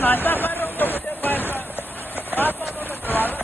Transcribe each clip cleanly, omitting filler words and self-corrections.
नाश्ता कर रहे हो तो मुझे बात में दरवाजा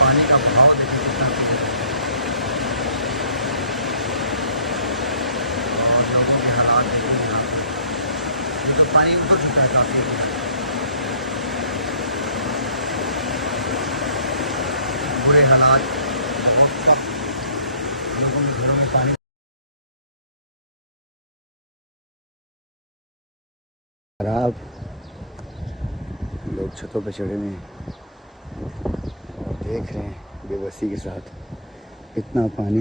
पानी का भाव देखिए कितना और लोगों के हालात देखिए यहाँ ये तो पानी ऊपर चुका है काफ़ी बुरे हालात बहुत सख्त लोगों के घरों में पानी खराब लोग छतों पे चढ़े हुए हैं देख रहे हैं बेबसी के साथ इतना पानी।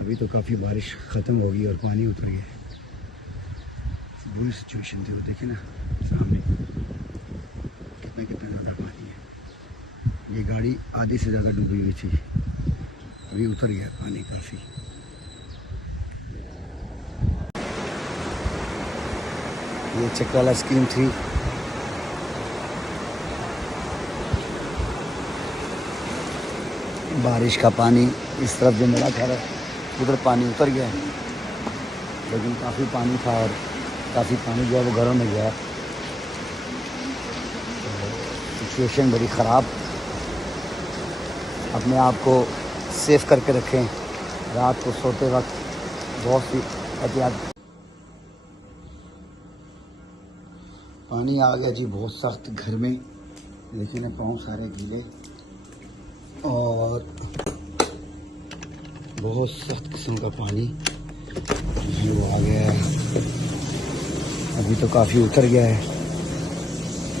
अभी तो काफ़ी बारिश ख़त्म हो गई और पानी उतर गया। बुरी सिचुएशन थी वो देखिए ना सामने कितना कितना ज़्यादा पानी है। ये गाड़ी आधी से ज़्यादा डूबी हुई थी अभी उतर गया पानी काफ़ी। ये चक्राला स्कीम थी बारिश का पानी इस तरफ जो मिला था उधर पानी उतर गया है लेकिन काफ़ी पानी था और काफ़ी पानी जो है वो घरों में गया। तो सिचुएशन बड़ी ख़राब। अपने आप को सेफ करके रखें। रात को सोते वक्त बहुत सी एहतियात। पानी आ गया जी बहुत सख्त घर में लेकिन पाँव सारे गीले और बहुत सख्त किस्म का पानी वो आ गया है। अभी तो काफ़ी उतर गया है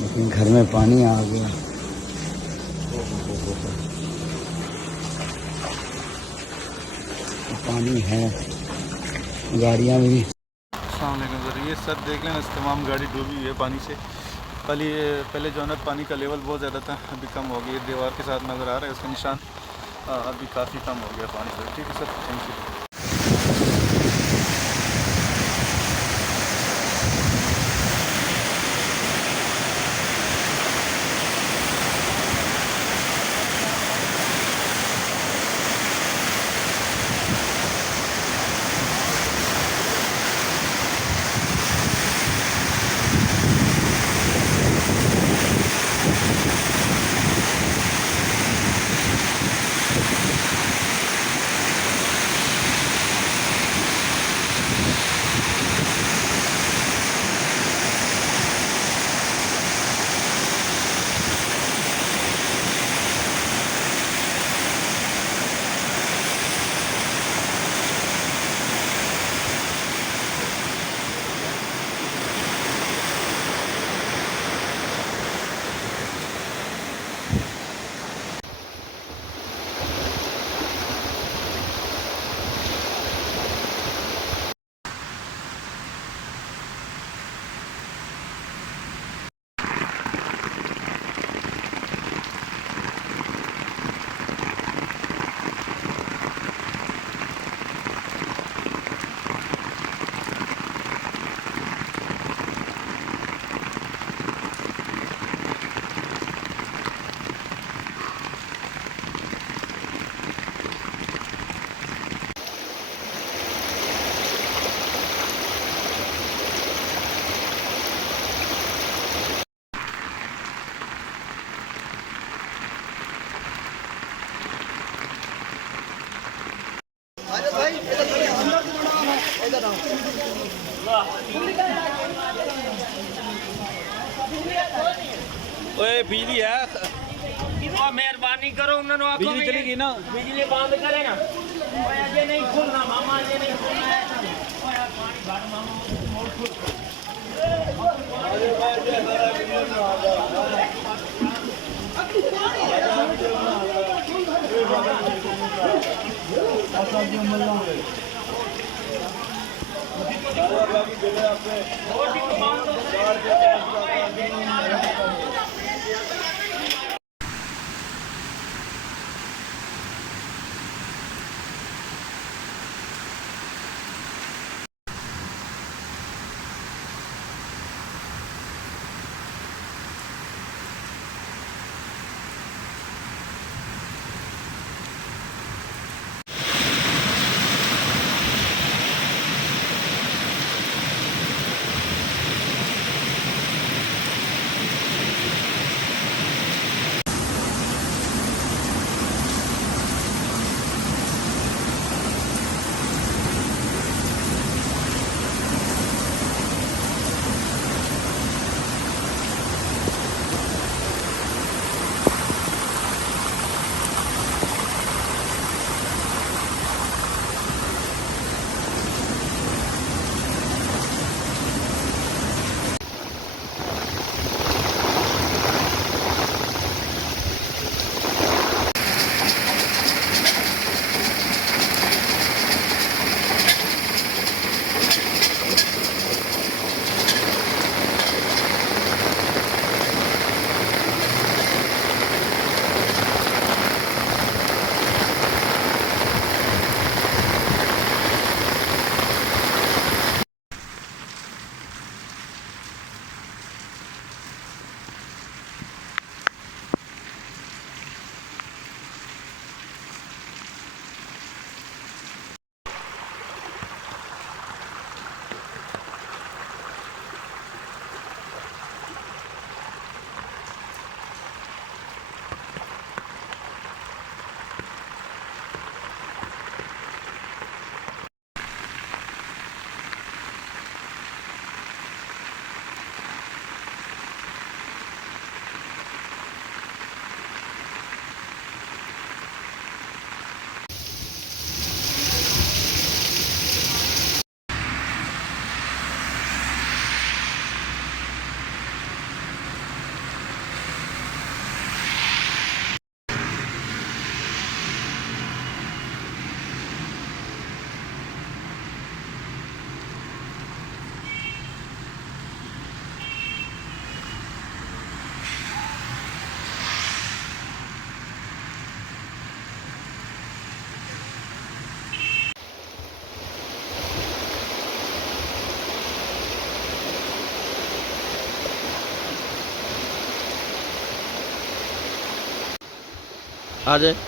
लेकिन घर में पानी आ गया। पानी है गाड़ियाँ भी। सर ये सर देख लें तमाम गाड़ी डूबी हुई है पानी से। पहले जो है ना पानी का लेवल बहुत ज़्यादा था अभी कम हो गया। दीवार के साथ नज़र आ रहा है उसका निशान अभी काफ़ी कम हो गया पानी सर। ठीक है सर थैंक यू। ओए बिजली है मेहरबानी करो उन्होंने आखो बिजली चली गई ना बिजली बंद करे ना ओए अजे नहीं खुलना मामा अजे नहीं खुलना ओए पानी भर मामा मोड़ खुल आ जाए।